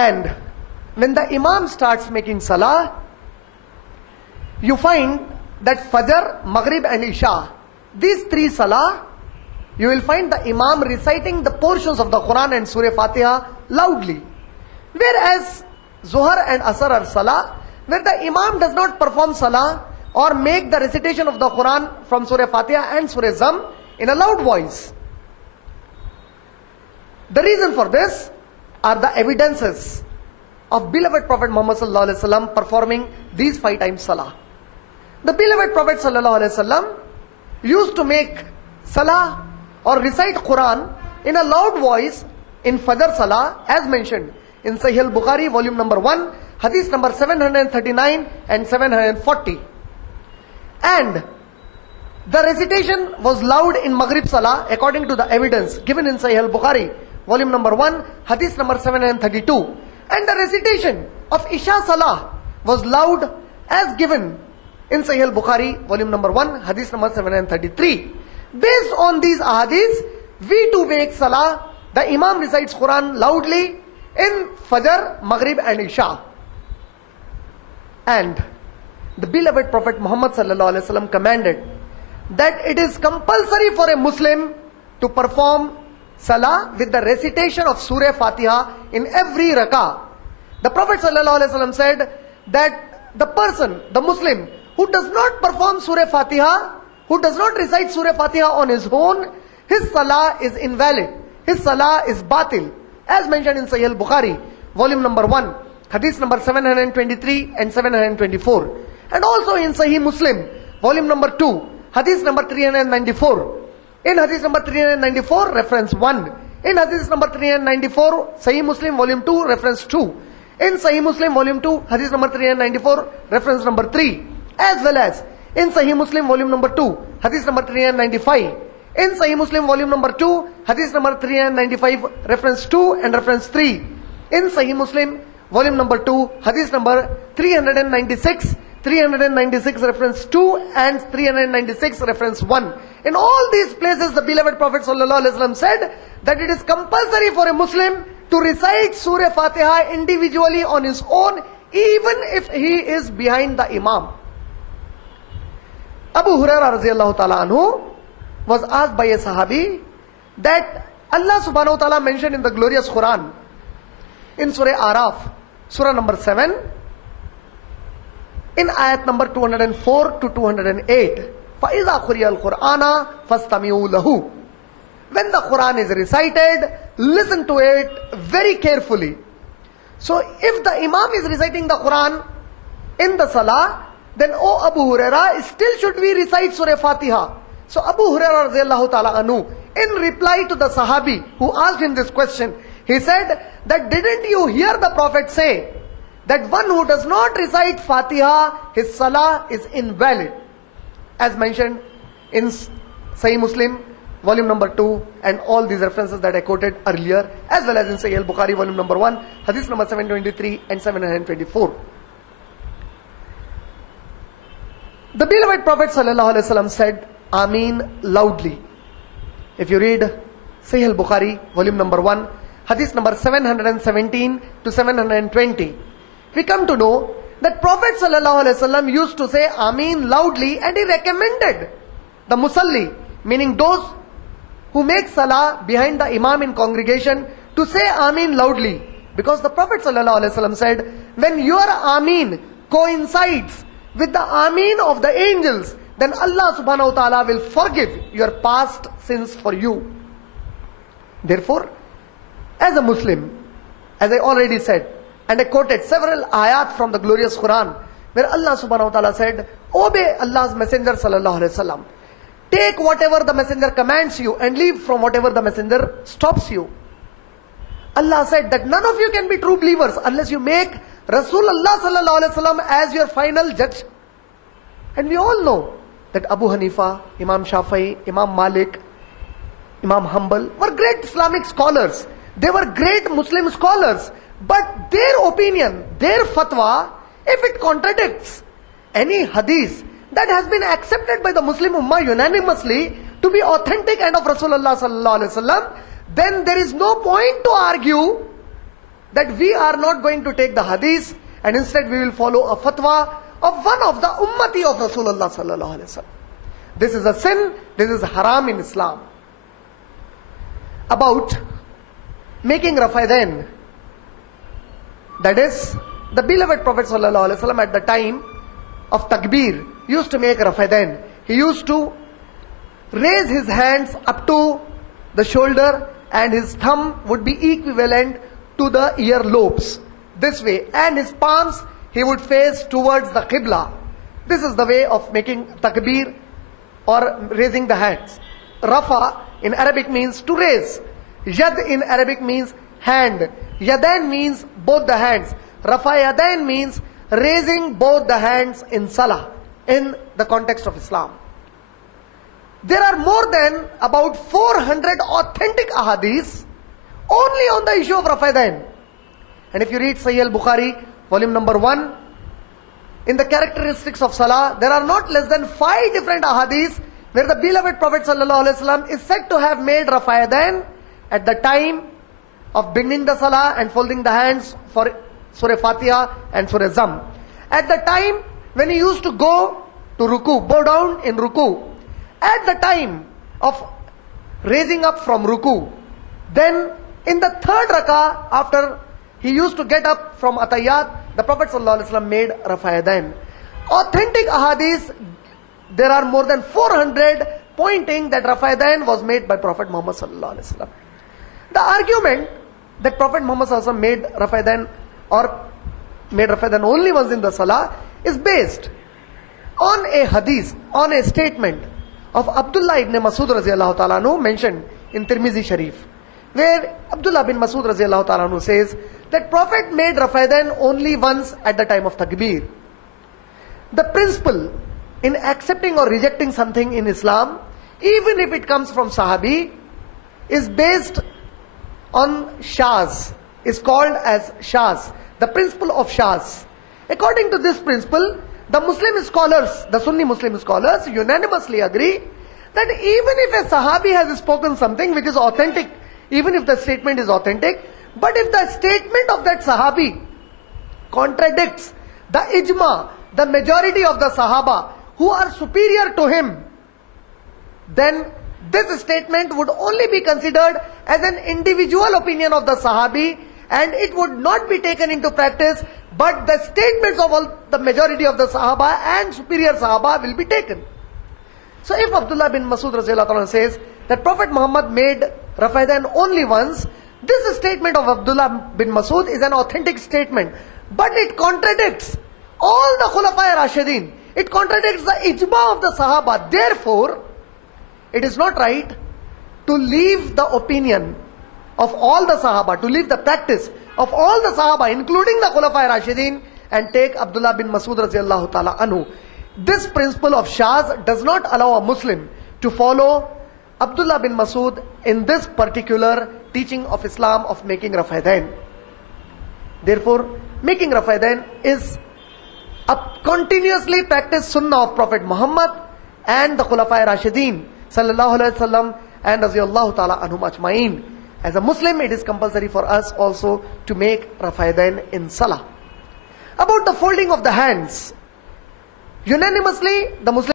And when the Imam starts making Salah, you find that Fajr, Maghrib and Isha, these three Salah, you will find the Imam reciting the portions of the Quran and Surah Fatiha loudly. Whereas Zuhr and Asr are Salah, where the Imam does not perform Salah or make the recitation of the Quran from Surah Fatiha and Surah Zam in a loud voice. The reason for this are the evidences of beloved Prophet Muhammad sallallahu alaihi wasallam performing these 5 times Salah. The beloved Prophet sallallahu alaihi wasallam used to make Salah or recite Quran in a loud voice in Fajr Salah, as mentioned in Sahih al-Bukhari, volume number 1, hadith number 739 and 740. And the recitation was loud in Maghrib Salah according to the evidence given in Sahih al-Bukhari, volume number 1, hadith number 732. And the recitation of Isha Salah was loud as given in Sahih al-Bukhari, volume number 1, hadith number 733. Based on these ahadiths, we too make Salah. The Imam recites Quran loudly in Fajr, Maghrib and Isha. And the beloved Prophet Muhammad sallallahu alaihi wasallam commanded that it is compulsory for a Muslim to perform Salah with the recitation of Surah Fatiha in every rakah. The Prophet sallallahu alaihi wasallam said that the person, the Muslim, who does not perform Surah Fatiha, who does not recite Surah Fatiha on his own, his Salah is invalid. His Salah is batil. As mentioned in Sahih al-Bukhari, volume number 1, hadith number 723 and 724. And also in Sahih Muslim, volume number 2, hadith number 394. In hadith number 394, reference 1. In hadith number 394, Sahih Muslim, volume 2, reference 2. In Sahih Muslim, volume 2, hadith number 394, reference number 3. As well as in Sahih Muslim, volume number 2, hadith number 395. In Sahih Muslim, volume number 2, hadith number 395, reference 2 and reference 3. In Sahih Muslim, volume number 2, hadith number 396, 396 reference 2 and 396 reference 1. In all these places, the beloved Prophet sallallahu alaihi wasallam said that it is compulsory for a Muslim to recite Surah Fatiha individually on his own, even if he is behind the Imam. Abu Hurairah radhiyallahu ta'ala anhu was asked by a Sahabi that Allah subhanahu wa ta'ala mentioned in the glorious Quran, in Surah Araf, Surah number 7, in ayat number 204 to 208, فَإِذَا قُرِئَ الْقُرْآنَ فَاسْتَمِعُوا لَهُ. When the Quran is recited, listen to it very carefully. So if the Imam is reciting the Quran in the Salah, then O Abu Hurairah, still should we recite Surah Fatiha? So Abu Hurairah radhiyallahu ta'ala anhu, in reply to the Sahabi who asked him this question, he said that didn't you hear the Prophet say that one who does not recite Fatiha, his Salah is invalid? As mentioned in Sahih Muslim, volume number 2, and all these references that I quoted earlier, as well as in Sahih al-Bukhari, volume number 1, hadith number 723 and 724. The beloved Prophet sallallahu alaihi wasallam said, Ameen loudly. If you read Sahih al-Bukhari, volume number 1, hadith number 717 to 720, we come to know that Prophet sallallahu alaihi wasallam used to say Ameen loudly, and he recommended the Musalli, meaning those who make Salah behind the Imam in congregation, to say Ameen loudly. Because the Prophet sallallahu alaihi wasallam said, when your Ameen coincides with the Ameen of the angels, then Allah subhanahu wa ta'ala will forgive your past sins for you. Therefore, as a Muslim, as I already said, and I quoted several ayat from the glorious Quran, where Allah subhanahu wa ta'ala said, obey Allah's messenger sallallahu alaihi wasallam. Take whatever the messenger commands you and leave from whatever the messenger stops you. Allah said that none of you can be true believers unless you make Rasulullah sallallahu alaihi wasallam as your final judge. And we all know that Abu Hanifa, Imam Shafi'i, Imam Malik, Imam Hanbal were great Islamic scholars. They were great Muslim scholars. But their opinion, their fatwa, if it contradicts any hadith that has been accepted by the Muslim Ummah unanimously to be authentic and of Rasulullah sallallahu alaihi wasallam, then there is no point to argue that we are not going to take the hadith and instead we will follow a fatwa of one of the ummati of Rasulullah sallallahu alaihi wasallam. This is a sin, this is haram in Islam. About making rafaidain, that is, the beloved Prophet sallallahu alaihi wasallam at the time of takbir used to make rafaidain. He used to raise his hands up to the shoulder and his thumb would be equivalent to the ear lobes, this way, and his palms he would face towards the Qibla. This is the way of making takbir or raising the hands. Rafa in Arabic means to raise. Yad in Arabic means hand. Yadain means both the hands. Rafa yadain means raising both the hands in Salah, in the context of Islam. There are more than about 400 authentic ahadiths only on the issue of rafaidain. And if you read Sahih al-Bukhari, volume number 1, in the characteristics of Salah, there are not less than 5 different ahadiths where the beloved Prophet sallallahu alaihi wasallam is said to have made rafaidain at the time of beginning the Salah and folding the hands for Surah Fatiha and Surah Zam. At the time when he used to go to ruku, bow down in ruku. At the time of raising up from ruku. Then in the third rakah, after he used to get up from atayat, the Prophet ﷺ made rafaidain. Authentic ahadith, there are more than 400 pointing that rafaidain was made by Prophet Muhammad ﷺ. The argument that Prophet Muhammad ﷺ made rafaidain or made rafaidain only once in the salah is based on a hadith, on a statement of Abdullah ibn Masud radiallahu ta'ala anhu mentioned in Tirmizi Sharif, where Abdullah bin Masud radiallahu ta'ala anhu says that Prophet made rafaidain only once at the time of takbir. The principle in accepting or rejecting something in Islam, even if it comes from Sahabi, is based on Shaz, is called as Shaz, the principle of Shaz. According to this principle, the Muslim scholars, the Sunni Muslim scholars unanimously agree that even if a Sahabi has spoken something which is authentic, even if the statement is authentic, but if the statement of that Sahabi contradicts the ijma, the majority of the Sahaba who are superior to him, then this statement would only be considered as an individual opinion of the Sahabi and it would not be taken into practice, but the statements of all the majority of the Sahaba and superior Sahaba will be taken. So if Abdullah bin Masud radiallahu anhu says that Prophet Muhammad made rafaidain only once, this statement of Abdullah bin Masud is an authentic statement, but it contradicts all the Khulafai Rashidin. It contradicts the ijma of the Sahaba. Therefore, it is not right to leave the opinion of all the Sahaba, to leave the practice of all the Sahaba, including the Khulafai Rashidin, and take Abdullah bin Masud radiallahu ta'ala anhu. This principle of Shaz does not allow a Muslim to follow Abdullah bin Masud in this particular teaching of Islam of making rafaidain. Therefore, making rafaidain is a continuously practiced sunnah of Prophet Muhammad and the Khulafai Rashidin sallallahu alaihi wasallam and radiyallahu ta'ala anhum ajma'in. As a Muslim, it is compulsory for us also to make rafaidain in Salah. About the folding of the hands, unanimously the Muslim